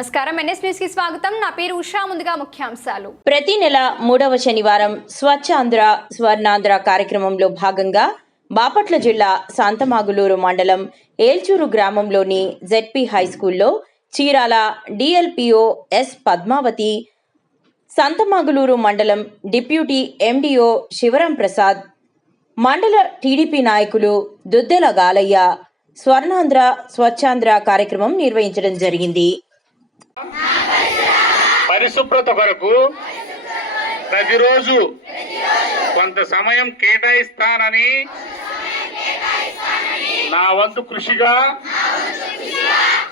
నమస్కారం NS news కి స్వాగతం. నా పేరు ఉషా. ముందుగా ముఖ్యాంశాలు. ప్రతి నెల 3వ శనివారం స్వచ్ఛాంధ్ర స్వర్ణాంధ్ర కార్యక్రమంలో భాగంగా బాపట్ల జిల్లా సంతమాగులూరు మండలం ఏల్చూరు గ్రామంలోని జెడ్పీ హైస్కూల్లో చీరాల డిఎల్పిఓ ఎస్ పద్మావతి, సంతమాగులూరు మండలం డిప్యూటీ ఎండిఓ శివరాం ప్రసాద్, మండల టీడీపీ నాయకులు దుద్దెల గాలయ్య స్వర్ణాంధ్ర స్వచ్ఛాంధ్ర కార్యక్రమం నిర్వహించడం జరిగింది. పరిశుభ్రత కొరకు ప్రతిరోజు కొంత సమయం కేటాయిస్తానని నా వంతు కృషిగా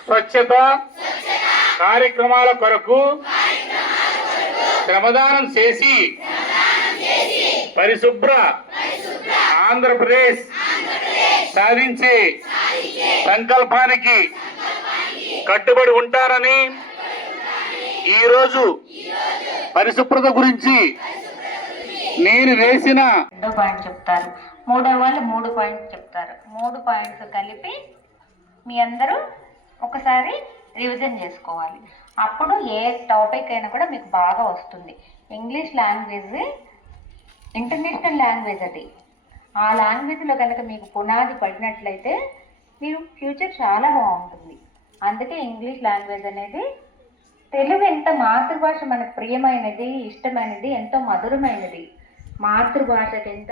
స్వచ్ఛత కార్యక్రమాల కొరకు శ్రమదానం చేసి పరిశుభ్ర ఆంధ్రప్రదేశ్ సాధించే సంకల్పానికి కట్టుబడి ఉంటారని ఈరోజు పరిశుభ్రత గురించి నేను వేసిన 2 పాయింట్ చెప్తారు, 3వ వాళ్ళు 3 పాయింట్స్ చెప్తారు. 3 పాయింట్స్ కలిపి మీ అందరూ ఒకసారి రివిజన్ చేసుకోవాలి. అప్పుడు ఏ టాపిక్ అయినా కూడా మీకు బాగా వస్తుంది. ఇంగ్లీష్ లాంగ్వేజ్ ఇంటర్నేషనల్ లాంగ్వేజ్, అది ఆ లాంగ్వేజ్లో కనుక మీకు పునాది పడినట్లయితే మీరు ఫ్యూచర్ చాలా బాగుంటుంది. అందుకే ఇంగ్లీష్ లాంగ్వేజ్ అనేది, తెలుగు ఎంత మాతృభాష మనకు ప్రియమైనది, ఇష్టమైనది, ఎంతో మధురమైనది. మాతృభాషకి ఎంత